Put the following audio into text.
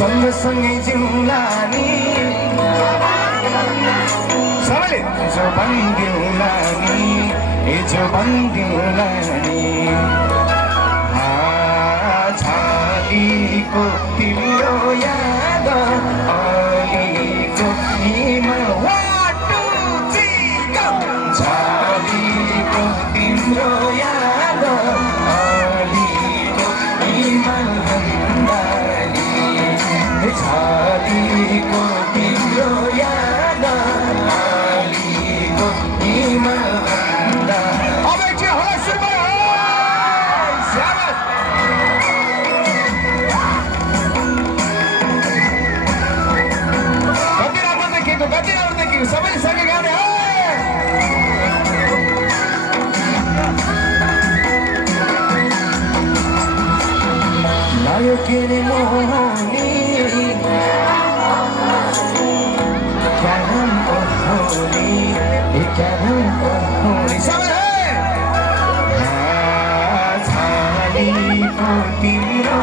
सँगसँगै जिउला नि सबैले जो बन्दिउला नि जो बन्दिउला नि छालीको तिम्रो याद अलीको हिमल छालीको तिम्रो याद अलीको हिमल छालीको तिम्रो याद अलीको हिमल अब एकछिन होला सुन्नु कति राम्रो देखिएको सबैले सँगै गाउने लायो के रे मोहनी क्या नाम होली क्या नाम होली सबैले छालीको तिम्रो